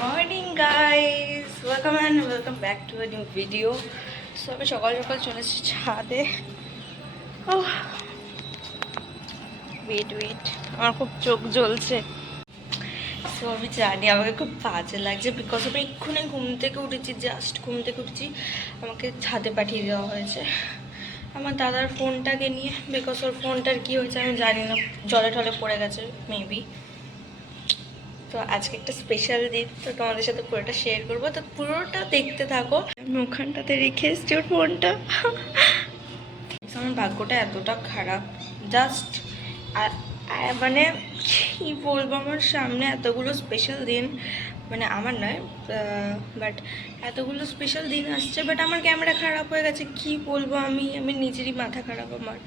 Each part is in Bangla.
Morning guys, welcome back to a new video. So আমি সকাল সকাল চলে এসেছি ছাদে। ওয়েট আমার খুব চোখ জ্বলছে। সো আমি জানি আমাকে খুব বাজে লাগছে, বিকজ আমি এক্ষুনি ঘুম থেকে উঠেছি, জাস্ট ঘুম থেকে উঠেছি, আমাকে ছাদে পাঠিয়ে দেওয়া হয়েছে আমার দাদার ফোনটাকে নিয়ে। বিকজ ওর ফোনটার কী হয়েছে আমি জানি না, জলে টলে পড়ে গেছে মেবি। তো আজকে একটা স্পেশাল দিন, তো তোমাদের সাথে পুরোটা শেয়ার করবো, তো পুরোটা দেখতে থাকো। আমি ওখানটাতে রেখে এসছি ওর ফোনটা। আমার ভাগ্যটা এতটা খারাপ, জাস্ট মানে কী বলবো, আমার সামনে এতগুলো স্পেশাল দিন, মানে আমার নয় বাট এতগুলো স্পেশাল দিন আসছে, বাট আমার ক্যামেরা খারাপ হয়ে গেছে। কি বলবো, আমি নিজেরই মাথা খারাপ, আমার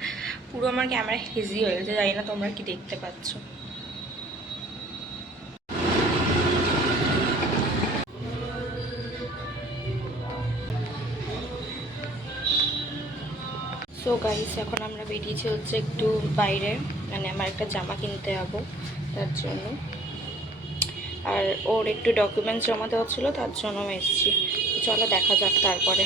পুরো আমার ক্যামেরা হেজি হয়ে গেছে। জানি না তোমরা কি দেখতে পাচ্ছ। সো গাইস, এখন আমরা বেরিয়েছি হচ্ছে একটু বাইরে, মানে আমার একটা জামা কিনতে যাবো তার জন্য, আর ওর একটু ডকুমেন্টস জমা দেওয়া ছিল, তার জন্য আমি এসেছি। চলো দেখা যাক তারপরে।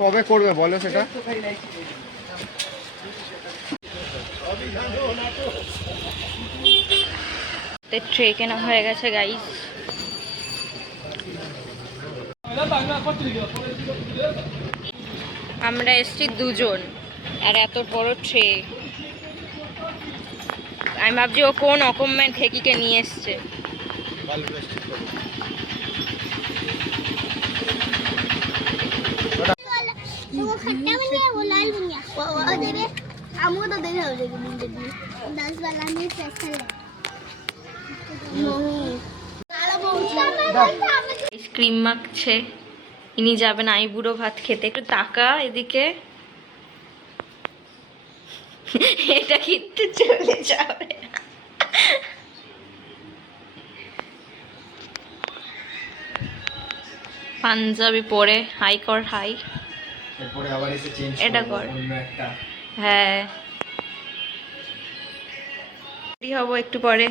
কবে করবে বলো সেটা? ট্রে কেনা হয়ে গেছে গাইস। আমরা এসছি দুজন, আর এত বড় ট্রে। আমি ভাবছি ও কোন অকম্যান ঠেকিকে নিয়ে এসছে। আইসক্রিম মাখছে, ইনি যাবেন আইবুড়ো ভাত খেতে। একটু টাকা এদিকে, এটা কিন্তু চলে যাবে। পাঞ্জাবি পরে হাই কর, হাই। এরপরে আবার এসে চেঞ্জ এটা কর, অন্য একটা। হ্যাঁ রেডি হবো একটু পরে।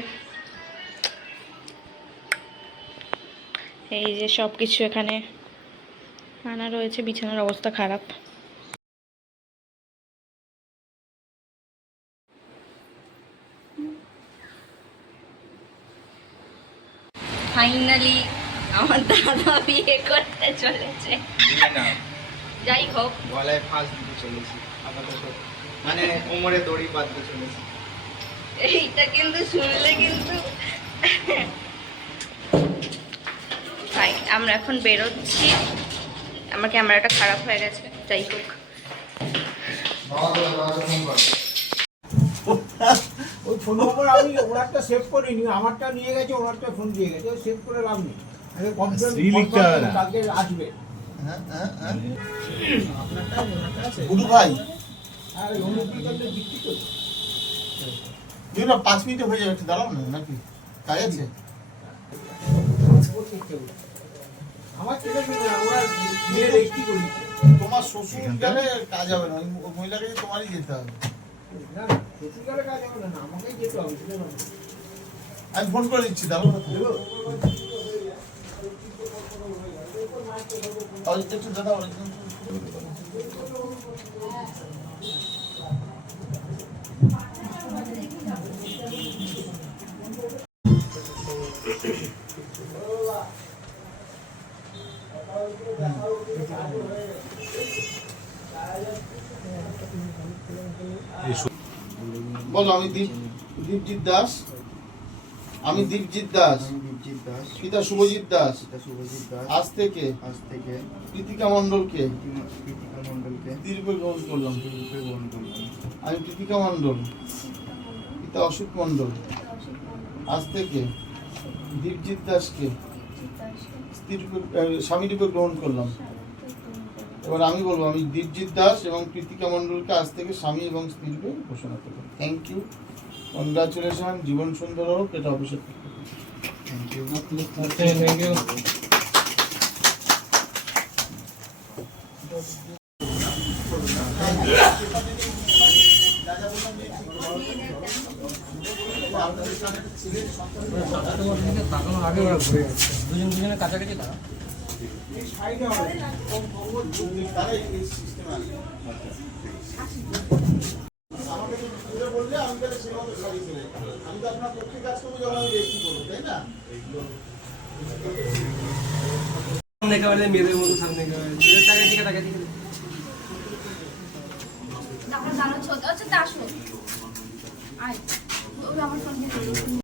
এই যে সব কিছু এখানে আনা রয়েছে, বিছানার অবস্থা খারাপ। ফাইনালি আমার দাদা বিয়ে করতে চলেছে। যাই হোক, গলায় ফাঁস দিতে চলেছি আপাতত, মানে কোমরে দড়ি বাঁধতে চলেছি। এইটা কিন্তু শুনলে কিন্তু তাই আমরা এখন বেরোচ্ছি। আমার ক্যামেরাটা খারাপ হয়ে গেছে, যাই হোক। ওই ফোন নম্বর আমি ওনারটা সেভ করিনি, আমারটা নিয়ে গেছে, ওনারটা ফোন দিয়ে গেছে, সেভ করে লাভ নেই। কালকে আসবে। গুরু ভাই, আর অনুপ্রিকাতে বিক্রি করছে 5 মিনিটে হয়ে যাবে, একটু দাঁড়াও না, নাকি কাজ আছে? আমার ছেলে ওরা বিয়ে রেখি করেছে। তোমার শ্বশুর গেলে কাজ হবে না, ওই মহিলাকে তোমারই যেতে হবে। না শ্বশুর গেলে কাজ হবে না, আমাকেই যেতে হবে। আমি ফোন করে দিচ্ছি, দাঁড়াও একটু দাদা। বলো, আমি দীপজিৎ দাস। আমি দীপজিৎ দাস, পিতা শুভজিৎ দাস। আজ থেকে কৃতিকা মণ্ডলকে স্ত্রীরূপে গ্রহণ করলাম। আমি কৃতিকা মণ্ডল, পিতা অশোক মণ্ডল, আজ থেকে দীপজিৎ দাসকে স্বামীরূপে গ্রহণ করলাম। এবার আমি বলবো, আমি দীপজিৎ দাস এবং কৃতিকা মণ্ডলকে আজ থেকে স্বামী এবং স্ত্রীরূপে ঘোষণা করলাম। থ্যাংক ইউ, কনগ্রাচুলেশন, জীবন সুন্দর হোক, এটা অফিসের থেকে। Thank you. তাকানোর আগে ওরা ঘুরে গেছে, দুজন দুজনের কাছাকাছি তারা। সাইডে হবে তারা এই সিস্টেমে আছে। আমাকে তো ঘুরে বললে আমি তাহলে সেই মতো সারিয়ে ফেলে। আমি তো আপনার পক্ষে কাজ করবো যখন আমি রেস্টি করবো, তাই না? সামনে একেবারে মেয়েদের মতো সামনে একেবারে তাকে দিকে তাকে দিকে দাঁড়ানো ছোট আচ্ছা তা আসো আয় ওই আমার ফোন দিয়ে